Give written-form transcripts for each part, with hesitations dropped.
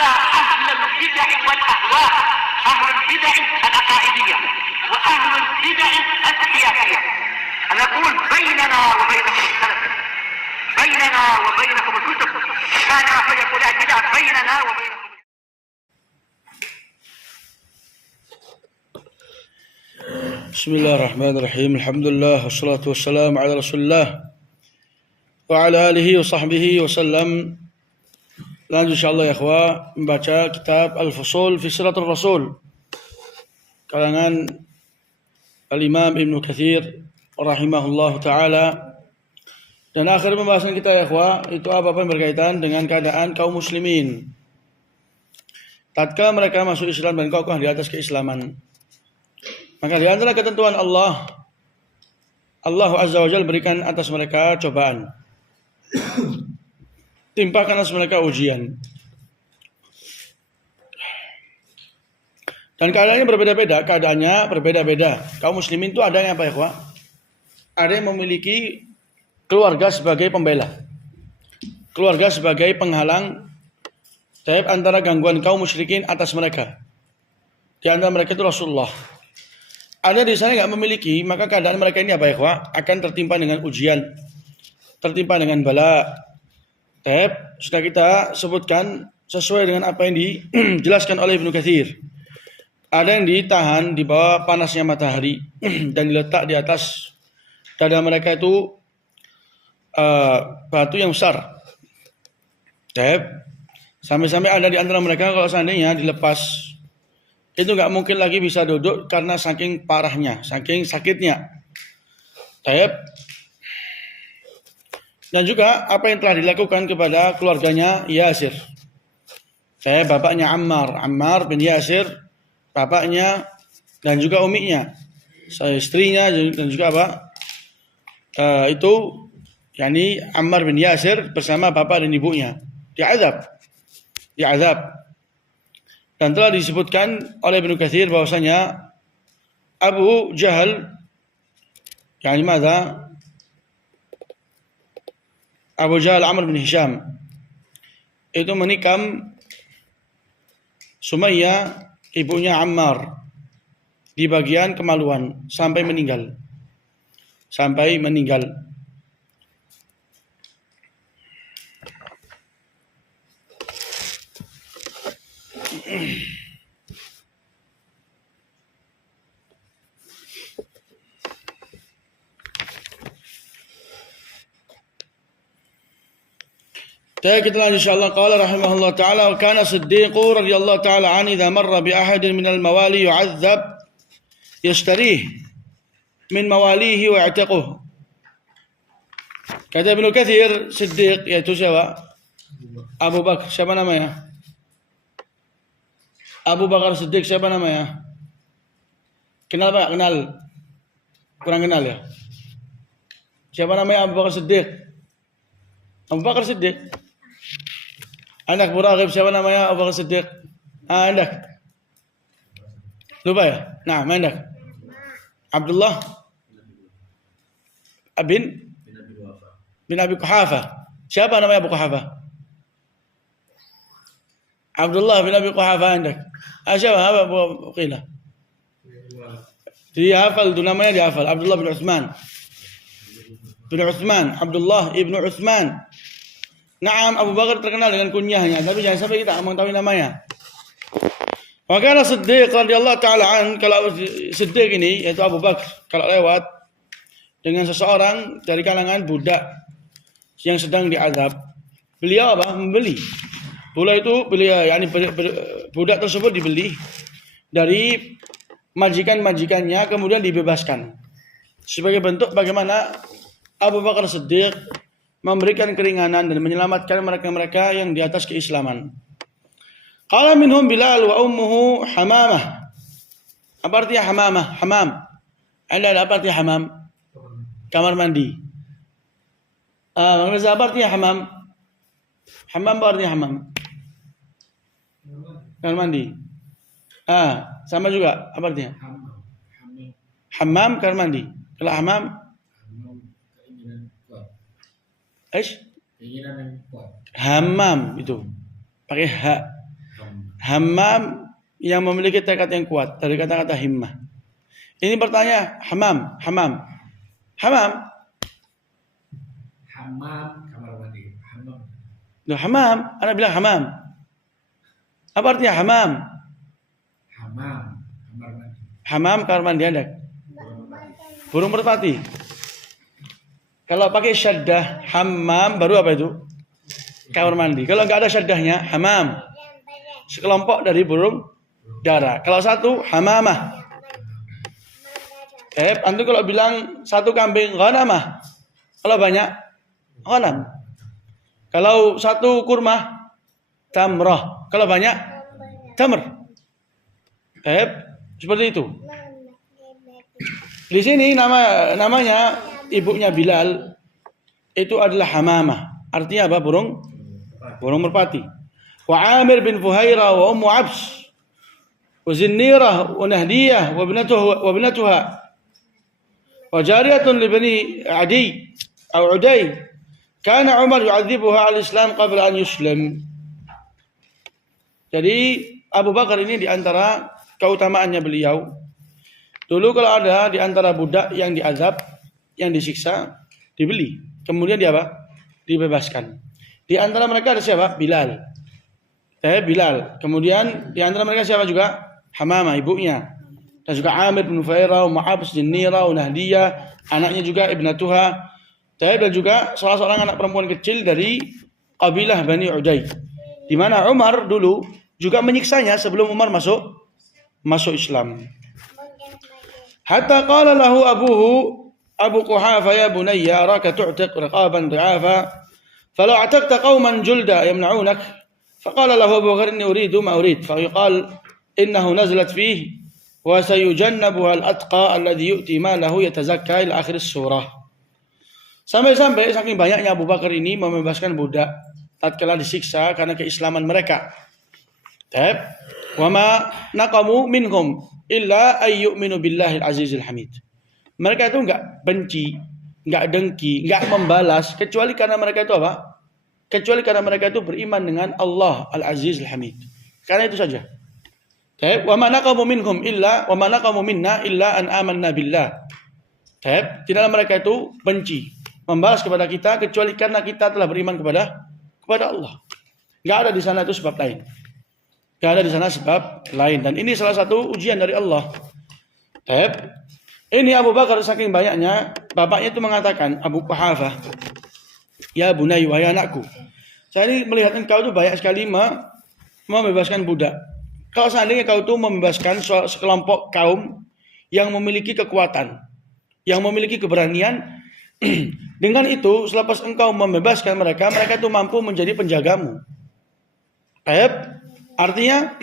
هذا أهل البدع والأهواء، أهل البدع العقائدية وأهل البدع السياسية. أنا أقول بيننا وبينكم السلف، بيننا وبينكم الكتب، كان فيقول البدع بيننا وبينكم. بسم الله الرحمن الرحيم. الحمد لله والصلاة والسلام على رسول الله وعلى alihi wa sahbihi wasallam. Lanjut insyaallah ya ikhwah membaca kitab Al-Fusul fi Siratul Rasul karangan Al-Imam Ibnu Katsir rahimahullahu taala. Dan akhir pembahasan kita ya ikhwah itu apa-apa yang berkaitan dengan keadaan kaum muslimin tatkala mereka masuk Islam dan kokoh di atas keislaman. Maka di antara ketentuan Allah Azza wa Jalla berikan atas mereka cobaan. Timpakan atas mereka ujian. Dan keadaannya berbeda-beda. Kaum muslimin itu ada yang apa ya, Pak? Ada yang memiliki keluarga sebagai pembela. Keluarga sebagai penghalang antara gangguan kaum musyrikin atas mereka. Di antara mereka itu Rasulullah. Ada di sana enggak memiliki, maka keadaan mereka ini apa ya, Pak? Akan tertimpa dengan ujian. Tertimpa dengan bala. Sudah kita sebutkan sesuai dengan apa yang dijelaskan oleh Ibnu Katsir. Ada yang ditahan di bawah panasnya matahari dan diletak di atas dada mereka itu batu yang besar. Sampai-sampai ada di antara mereka kalau seandainya dilepas itu nggak mungkin lagi bisa duduk karena saking parahnya, saking sakitnya. Dan juga apa yang telah dilakukan kepada keluarganya Yasir. Bapaknya Ammar bin Yasir, bapaknya dan juga uminya, istrinya dan juga itu yakni Ammar bin Yasir bersama bapak dan ibunya diazab. Dan telah disebutkan oleh Ibnu Katsir bahwasanya Abu Jahal yakni Abu Jahal Amr bin Hisham itu menikam Sumayyah ibunya Ammar di bagian kemaluan sampai meninggal. Kita lanjut insyaallah. Qala rahimahullah taala wa kana Siddiq radhiyallahu taala anhu idza marra bi ahadin min al-mawali yu'adzab yashtarih min mawalihi wa ya'taquh. Kata Ibnu Katsir, Siddiq yaitu siapa? Abu Bakar. Siapa namanya? Abu Bakar Siddiq siapa namanya? Kenal Pak? Kenal? Kurang kenal ya? Siapa namanya Abu Bakar Siddiq? Abu Bakar Siddiq. Anak Muraghib siapa namanya Abu Bakar Siddiq? Anak. Lupa ya? Nah, anak. Abdullah bin Abi Quhafa. Siapa namanya Abu Quhafa? Abdullah bin Abi Quhafa anak. Siapa Abu Qila? Dia hafal itu namanya dia hafal. Abdullah bin Utsman. Abdullah ibnu Utsman. Naam, Abu Bakar terkenal dengan kunyahnya, tapi jangan sampai kita mengetahui namanya. Wa kana Siddiq radhiyallahu taala an, kalau Siddiq ini yaitu Abu Bakar kalau lewat dengan seseorang dari kalangan budak yang sedang diazab, beliau membeli. Budak tersebut dibeli dari majikan-majikannya kemudian dibebaskan. Sebagai bentuk bagaimana Abu Bakar Siddiq memberikan keringanan dan menyelamatkan mereka-mereka yang di atas keislaman. Qala minhum Bilal wa ummuhu Hamamah. Apa artinya Hamamah? Hamam. Ada apa artinya hamam? Kamar mandi. Apa artinya hamam? Hamam apa artinya hamam? Kamar mandi. Sama juga. Apa artinya? Hammam kamar mandi. Kalau hamam Keinginan yang kuat. Hammam itu pakai ha. Hammam yang memiliki tekad yang kuat dari kata-kata himmah. Ini bertanya hamam. Hammam kamar mandi. Loh, hamam, anak bilang hamam. Apa artinya hamam? Hammam kamar mandi. Hamam kamar mandi ada. Burung merpati. Kalau pakai syaddah hammam baru apa itu? Kamar mandi. Kalau nggak ada syaddahnya hamam. Sekelompok dari burung dara. Kalau satu hamamah. Antum kalau bilang satu kambing ghanamah. Kalau banyak ghanam. Kalau satu kurma tamrah. Kalau banyak tamr. Seperti itu. Di sini namanya ibunya Bilal itu adalah hamamah. Artinya apa? Burung merpati. Wa Amir bin Fuhairah wa Ummu Abs wa Zinnirah wa Nahdiyah wa ibnatuha wa jariyatun li bani Adi atau Uday. Kana Umar yu'adzibuha al-Islam qabla an yuslim. Jadi Abu Bakar ini di antara keutamaannya beliau. Dulu kalau ada di antara budak yang diazab, yang disiksa, dibeli. Kemudian dia apa? Dibebaskan. Di antara mereka ada siapa? Bilal. Bilal. Kemudian di antara mereka siapa juga? Hamamah, ibunya. Dan juga Amir bin Fuhairah, Mu'abs, Jinnira, Nahdiyah, anaknya juga ibnatuha. Dan juga salah seorang anak perempuan kecil dari kabilah Bani Uday. Di mana Umar dulu juga menyiksanya sebelum Umar masuk Islam. Hatta qala lahu abuhu Abu Quhafa ya bunayya araka tu'tiq riqaban dhi'afa falau a'taqta qauman julda yamna'unak faqala lahu Abu Bakar inni uridu ma urid fayuqal innahu nazalat fihi wa sayujannabuha al-atqa alladhi yu'ti malahu yatazakka ila akhir surah. Sampai-sampai saking banyaknya Abu Bakar ini membebaskan budak tatkala disiksa karena keislaman mereka. Wa ma naqamu minhum illa ayyuminu billahil azizil hamid. Mereka itu enggak benci, enggak dengki, enggak membalas kecuali karena mereka itu apa? Kecuali karena mereka itu beriman dengan Allah Al-Aziz Al-Hamid. Karena itu saja. Wa ma naqamu minhum illa wa ma naqamu minna illa an amanna billah. Tidaklah mereka itu benci, membalas kepada kita kecuali karena kita telah beriman kepada Allah. Enggak ada di sana itu sebab lain. Tidak ada di sana sebab lain. Dan ini salah satu ujian dari Allah. Ini Abu Bakar saking banyaknya, bapaknya itu mengatakan, Abu Quhafa, ya bunai, wahai anakku, saya ini melihat engkau itu banyak sekali membebaskan budak. Kalau seandainya kau itu membebaskan sekelompok kaum yang memiliki kekuatan, yang memiliki keberanian, dengan itu selepas engkau membebaskan mereka itu mampu menjadi penjagamu. Artinya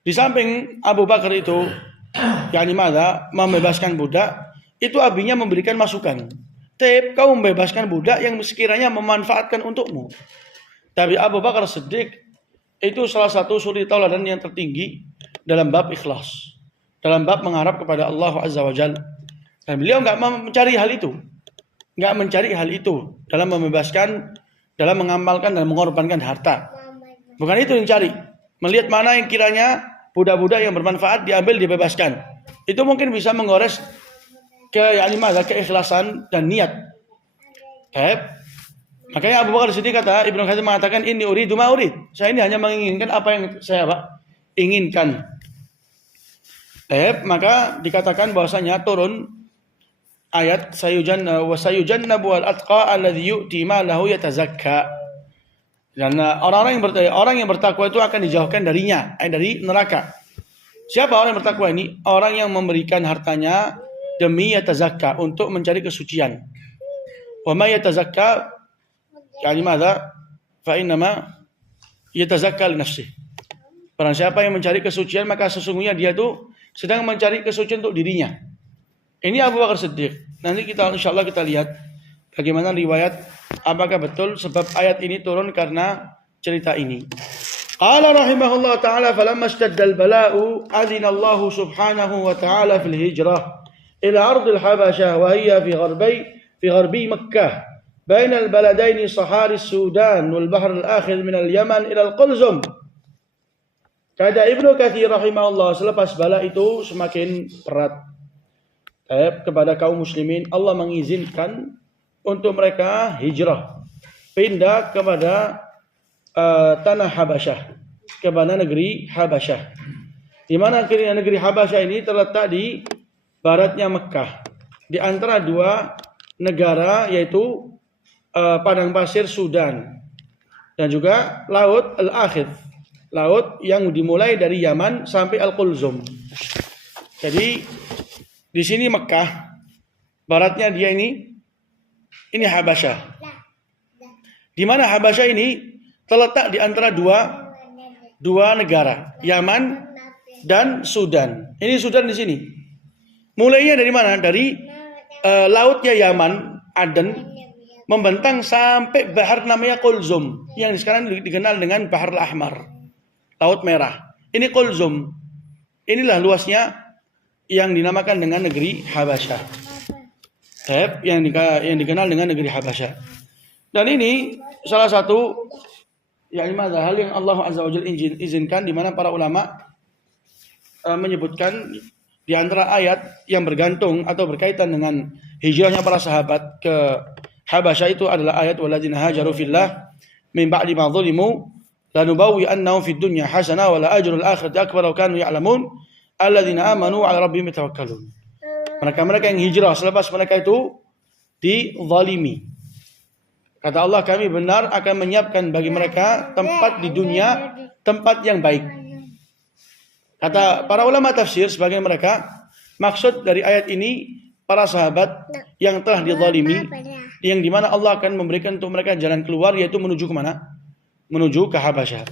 di samping Abu Bakar itu membebaskan budak, itu abinya memberikan masukan. Kau membebaskan budak yang sekiranya memanfaatkan untukmu. Tapi Abu Bakar Siddiq itu salah satu suri tauladan yang tertinggi dalam bab ikhlas, dalam bab mengharap kepada Allah Azza wa Jalla. Dan beliau enggak mencari hal itu. Enggak mencari hal itu dalam membebaskan, dalam mengamalkan dan mengorbankan harta. Bukan itu yang cari. Melihat mana yang kiranya budak-budak yang bermanfaat diambil, dibebaskan. Itu mungkin bisa menggores keikhlasan dan niat. Makanya Abu Bakar Siddiq kata, Ibnu Katsir mengatakan inni uridu ma urid. Saya ini hanya menginginkan apa yang saya inginkan. Maka dikatakan bahwasanya turun ayat sayujannabu al-atqa alladhi yu'ti malahu yatazakka. Dan orang yang bertakwa itu akan dijauhkan darinya, dari neraka. Siapa orang yang bertakwa ini? Orang yang memberikan hartanya demi yatazakka, untuk mencari kesucian. Wa ma yatazakka yani madza? Fa innama yatazakka li nafsihi. Barang siapa yang mencari kesucian, maka sesungguhnya dia itu sedang mencari kesucian untuk dirinya. Ini Abu Bakar Siddiq. Nanti insyaallah kita lihat bagaimana riwayat, apakah betul sebab ayat ini turun karena cerita ini. Qala rahimahullah ta'ala falamma ishtadda al-bala'u adina Allah subhanahu wa ta'ala fil hijrah ila ardil habashah wa hiya fi gharbi Makkah bain al-baladaini sahari Sudan wal bahr al-akhir min al-Yaman ila al-Qulzum. Kata Ibnu Katsir rahimahullah, selepas bala itu semakin berat kepada kaum muslimin, Allah mengizinkan untuk mereka hijrah, pindah kepada tanah Habasyah, kepada negeri Habasyah. Di mana negeri Habasyah ini terletak di baratnya Mekah, di antara dua negara, yaitu padang pasir Sudan dan juga laut Al-Akhid, laut yang dimulai dari Yaman sampai Al-Qulzum. Jadi di sini Mekah, baratnya dia ini Habasyah. Di mana Habasyah ini terletak di antara dua negara, Yaman dan Sudan. Ini Sudan di sini. Mulainya dari mana? Dari lautnya Yaman, Aden, membentang sampai bahar namanya Qulzum, yang sekarang dikenal dengan Bahar Al-Ahmar, Laut Merah. Ini Qulzum. Inilah luasnya yang dinamakan dengan negeri Habasyah. Yang dikenal dengan negeri Habasyah. Dan ini salah satu hal yang Allah Azza wa Jalla izinkan, di mana para ulama menyebutkan di antara ayat yang bergantung atau berkaitan dengan hijrahnya para sahabat ke Habasyah itu adalah ayat walladzina hajaru fillah min ba'di ma zulimu lanubawwi annahum fid dunya hasanah wa la ajrul akhirati akbar law kanu ya'lamun alladzina amanu 'ala rabbihim yatawakkalun. Mereka yang hijrah selepas mereka itu dizalimi. Kata Allah, kami benar akan menyiapkan bagi mereka tempat di dunia, tempat yang baik. Kata para ulama tafsir sebagian mereka, maksud dari ayat ini para sahabat yang telah dizalimi, yang dimana Allah akan memberikan untuk mereka jalan keluar, yaitu menuju kemana? Menuju ke Habasyah.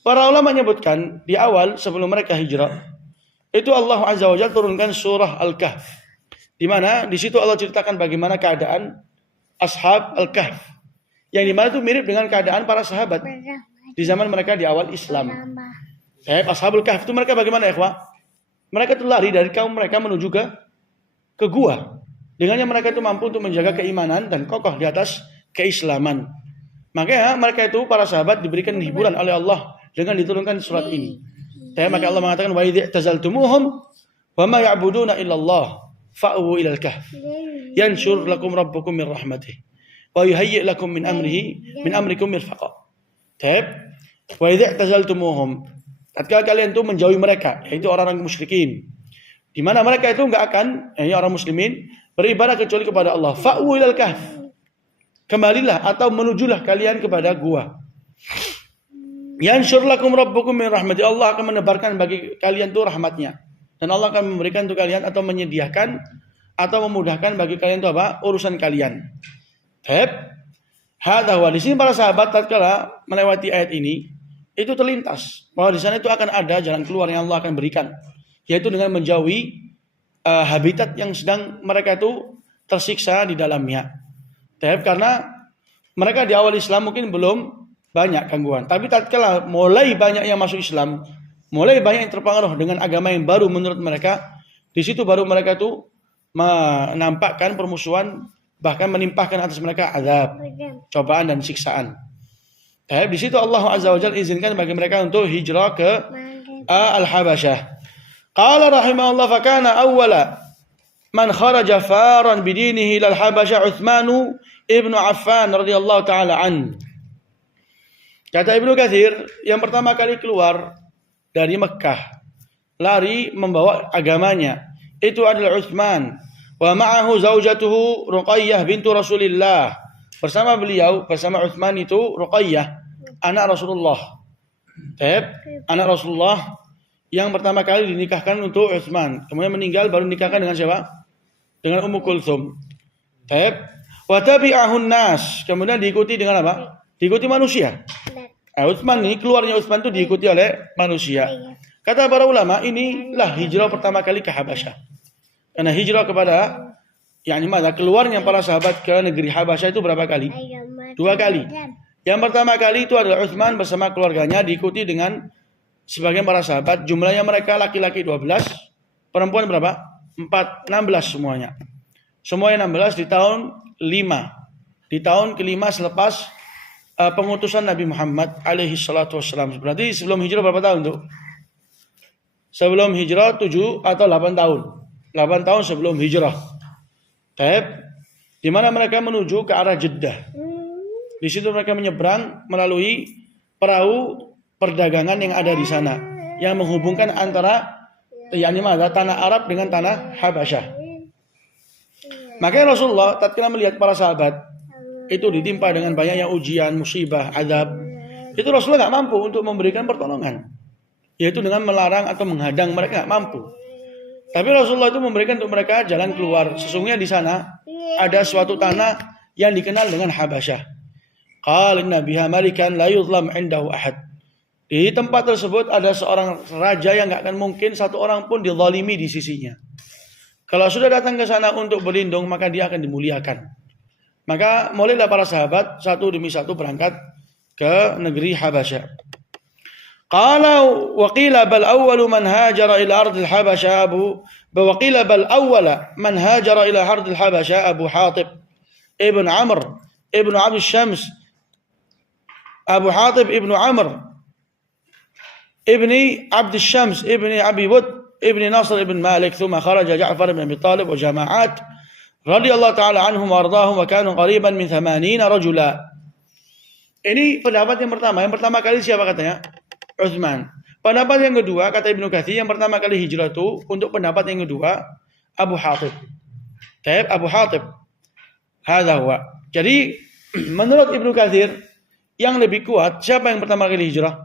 Para ulama menyebutkan di awal sebelum mereka hijrah, itu Allah Azza wa Jalla turunkan surah Al-Kahf, di mana di situ Allah ceritakan bagaimana keadaan Ashab Al-Kahf, yang dimana itu mirip dengan keadaan para sahabat di zaman mereka di awal Islam. Ashabul Kahf itu mereka bagaimana, ikhwah? Mereka itu lari dari kaum mereka menuju ke gua. Dengannya mereka itu mampu untuk menjaga keimanan dan kokoh di atas keislaman. Makanya mereka itu para sahabat diberikan hiburan oleh Allah dengan diturunkan surat ini. Maka Allah mengatakan wa idh tazaltumuhum wa ma ya'buduna illallah fa'u ilal kahf yanshur lakum rabbukum min rahmatih wa yuhayyi' lakum min amrikum mirfaqa. Wa idh tazaltumuhum, tatkala kalian itu menjauhi mereka, yaitu orang-orang musyrikin, di mana mereka itu enggak akan orang muslimin beribadah kecuali kepada Allah. Fa'u ilal kahf, kembalilah atau menujulah kalian kepada gua. Yanshur lakum rabbukum min rahmati, Allah akan menebarkan bagi kalian itu rahmatnya, dan Allah akan memberikan untuk kalian atau menyediakan atau memudahkan bagi kalian itu apa? Urusan kalian. Hadza wa, di sini para sahabat tatkala melewati ayat ini itu terlintas bahwa di sana itu akan ada jalan keluar yang Allah akan berikan, yaitu dengan menjauhi habitat yang sedang mereka itu tersiksa di dalamnya. Karena mereka di awal Islam mungkin belum banyak gangguan, tapi tatkala mulai banyak yang masuk Islam, mulai banyak yang terpengaruh dengan agama yang baru menurut mereka, di situ baru mereka itu menampakkan permusuhan, bahkan menimpahkan atas mereka azab, cobaan dan siksaan. Di situ Allah Azza wa Jalla izinkan bagi mereka untuk hijrah ke Al-Habasyah. Qala rahimahullah, fakana awwala man kharaja faran bidinihi ila Al-Habasyah Utsman ibn Affan radhiyallahu taala an. Kata Ibnu Katsir, yang pertama kali keluar dari Mekah, lari membawa agamanya, itu adalah Utsman. Wa ma'ahu zaujatuhu Ruqayyah bintu Rasulillah. Bersama beliau, bersama Utsman itu Ruqayyah, anak Rasulullah. Anak Rasulullah yang pertama kali dinikahkan untuk Utsman. Kemudian meninggal baru dinikahkan dengan siapa? Dengan Ummu Kulthum. Wa tabi'ahun nas. Kemudian diikuti dengan apa? Diikuti manusia. Utsman ini, keluarnya Utsman itu diikuti oleh manusia. Kata para ulama, inilah hijrah pertama kali ke Habasyah. Karena hijrah kepada keluarnya para sahabat ke negeri Habasyah itu berapa kali? 2 kali. Yang pertama kali itu adalah Utsman bersama keluarganya, diikuti dengan sebagian para sahabat. Jumlahnya mereka laki-laki 12, perempuan berapa? 16 semuanya. Semuanya 16 di tahun 5. Di tahun ke-5 selepas pengutusan Nabi Muhammad alaihi salatu wassalam. Berarti sebelum hijrah berapa tahun tuh? sebelum hijrah 7 atau 8 tahun. 8 tahun sebelum hijrah. Di mana mereka menuju ke arah Jeddah. Di situ mereka menyeberang melalui perahu perdagangan yang ada di sana, yang menghubungkan antara tanah Arab dengan tanah Habasyah. Makanya Rasulullah tatkala melihat para sahabat itu ditimpa dengan banyaknya ujian, musibah, azab, itu Rasulullah nggak mampu untuk memberikan pertolongan, yaitu dengan melarang atau menghadang. Mereka nggak mampu. Tapi Rasulullah itu memberikan untuk mereka jalan keluar. Sesungguhnya di sana ada suatu tanah yang dikenal dengan Habasyah. Qala inna biha malikan la yuzlam indahu ahad. Di tempat tersebut ada seorang raja yang nggak akan mungkin satu orang pun dizalimi di sisinya. Kalau sudah datang ke sana untuk berlindung, maka dia akan dimuliakan. Maka mulailah para sahabat satu demi satu berangkat ke negeri Habasyah. Qala wa qila bal awwalu man hajara ila ardil Habasyah wa qila bal awwala man hajara ila ardil Habasyah Abu Hatib ibn Amr ibn Abd Syams Abu Hatib ibn Amr ibn Abd Syams ibn Abi Wud ابن نصر ابن مالك ثم خرج جعفر بن أبي طالب وجماعات رضي الله تعالى عنهم وارضاهم وكانوا قريبا من 80 رجلا. Ini pendapat yang pertama. Yang pertama kali siapa katanya? Utsman. Pendapat yang kedua kata Ibnu Katsir, yang pertama kali hijrah itu untuk pendapat yang kedua Abu Hatib. Abu Hatib. Hadza huwa. Jadi menurut Ibnu Katsir yang lebih kuat siapa yang pertama kali hijrah?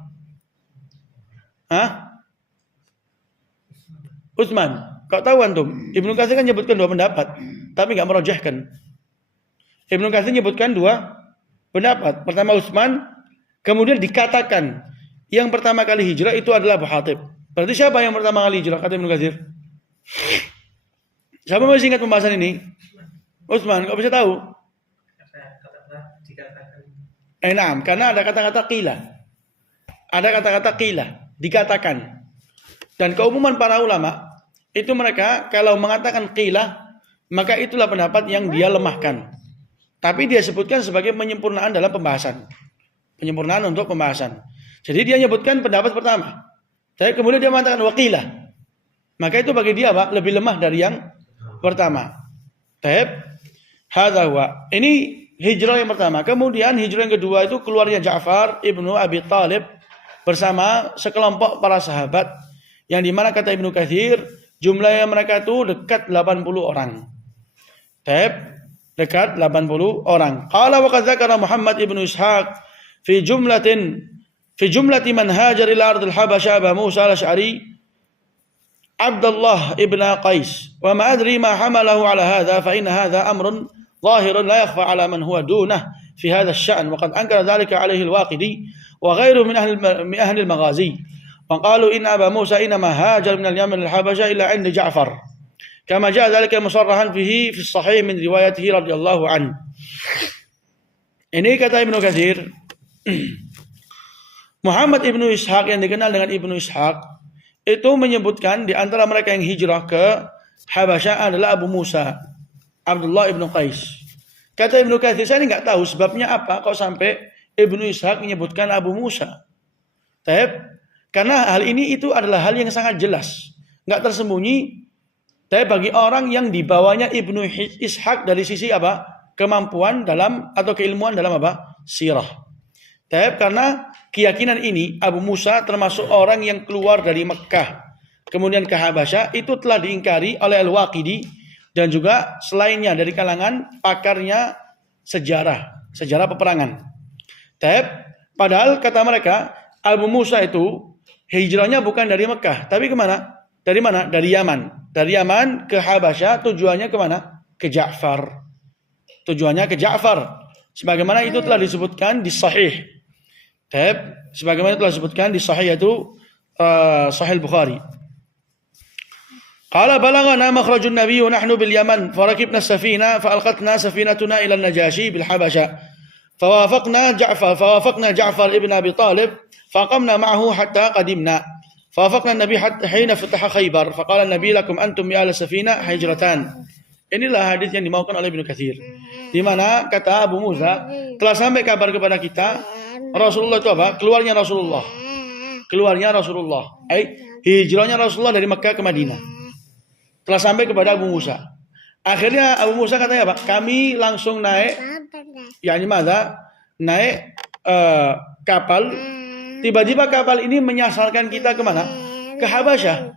Utsman. Kau tahu antum, Ibnu Katsir kan menyebutkan dua pendapat, tapi enggak merojahkan. Ibnu Katsir menyebutkan dua pendapat. Pertama Utsman, kemudian dikatakan yang pertama kali hijrah itu adalah Abu Hatib. Berarti siapa yang pertama kali hijrah kata Ibnu Katsir? Siapa masih ingat pembahasan ini? Utsman, kau bisa tahu? Naam, karena ada kata-kata qila. Ada kata-kata qila, dikatakan. Dan keumuman para ulama itu mereka kalau mengatakan qila, maka itulah pendapat yang dia lemahkan. Tapi dia sebutkan sebagai penyempurnaan dalam pembahasan. Penyempurnaan untuk pembahasan. Jadi dia menyebutkan pendapat pertama. Tapi kemudian dia mengatakan waqila. Maka itu bagi dia lebih lemah dari yang pertama. Hadza huwa. Ini hijrah yang pertama. Kemudian hijrah yang kedua itu keluarnya Ja'far ibnu Abi Talib bersama sekelompok para sahabat yang dimana kata Ibnu Katsir jumlahnya mereka itu dekat 80 orang. Dekat 80 orang. Qala wa qad dzakara Muhammad ibnu Ishaq fi jumlati man hajar ila ardil Habasyah Abu Musa al-Asy'ari Abdullah ibn Qais wa ma adri ma hamalahu ala hadha fa inna hadha amrun ظاهر لا يخفى على من هو دونه في هذا الشأن وقد أنكر ذلك عليه الواقدي وغيره من أهل المغازي وقالوا إن أبا موسى إنما هاجر من اليمن للحبشة إلا عند جعفر كما جاء ذلك مصرحا فيه في الصحيح من روايته رضي الله عنه. Ini kata Ibnu Katsir, Muhammad ibnu Ishaq yang dikenal dengan Ibnu Ishaq itu menyebutkan di antara mereka yang hijrah ke Habasyah adalah Abu Musa Abdullah ibnu Qais. Kata Ibnu Katsir, saya nggak tahu sebabnya apa kok sampai Ibnu Ishaq menyebutkan Abu Musa. Karena hal ini itu adalah hal yang sangat jelas, nggak tersembunyi. Tapi bagi orang yang dibawanya Ibnu Ishaq dari sisi apa? Kemampuan dalam atau keilmuan dalam apa? Sirah. Karena keyakinan ini Abu Musa termasuk orang yang keluar dari Mekkah kemudian ke Habasyah itu telah diingkari oleh Al-Waqidi dan juga selainnya dari kalangan pakarnya sejarah peperangan. Padahal kata mereka Abu Musa itu hijrahnya bukan dari Mekkah, tapi kemana? Dari mana? Dari Yaman. Dari Yaman ke Habasyah, tujuannya kemana? Ke Ja'far. Tujuannya ke Ja'far. Sebagaimana itu telah disebutkan di Sahih. Sebagaimana telah disebutkan di Sahih yaitu Sahih Bukhari. Qala balagana makhrajun nabiy wa nahnu bil Yaman farakibna as-safina fa'alqatna safinatuna ila an-Najashi bil Habasyah. فوافقنا جعفر ابن أبي طالب فقمنا معه حتى قدمنا فوافقنا النبي حتى حين فتح خيبر فقال النبي لكم أنتم يا أهل السفينة هجرتان. Inilah hadis yang dimaukan oleh Ibnu Katsir, di mana kata Abu Musa telah sampai kabar kepada kita Rasulullah itu apa? Keluarnya Rasulullah keluarnya Rasulullah, hijrahnya Rasulullah dari Mekah ke Madinah. Telah sampai kepada Abu Musa. Akhirnya Abu Musa katanya apa? Kami langsung naik, naik kapal. Tiba-tiba kapal ini menyasarkan kita kemana? Ke Habasyah.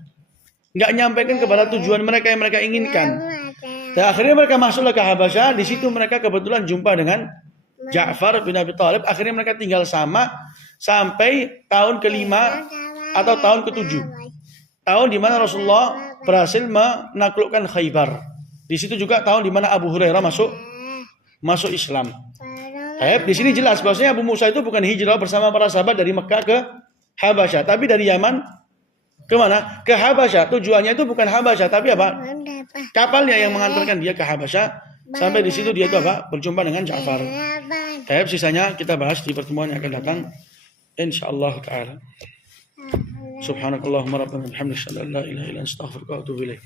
Nggak nyampaikan kepada tujuan mereka yang mereka inginkan. Dan akhirnya mereka masuklah ke Habasyah. Di situ mereka kebetulan jumpa dengan Ja'far bin Abi Thalib. Akhirnya mereka tinggal sama sampai tahun ke-5 atau tahun ke-7. Tahun di mana Rasulullah berhasil menaklukkan Khaybar. Di situ juga tahun di mana Abu Hurairah masuk Islam. Di sini jelas bahwasanya Abu Musa itu bukan hijrah bersama para sahabat dari Mekah ke Habasyah, tapi dari Yaman ke mana? Ke Habasyah. Tujuannya itu bukan Habasyah, tapi apa? Kapalnya yang mengantarkan dia ke Habasyah. Sampai di situ dia itu apa? Berjumpa dengan Ja'far. Sisanya kita bahas di pertemuan yang akan datang, insyaallah taala. Subhanakallahumma rabbana bihamdika, la ilaha illa anta, astaghfiruka wa atubu ilaik.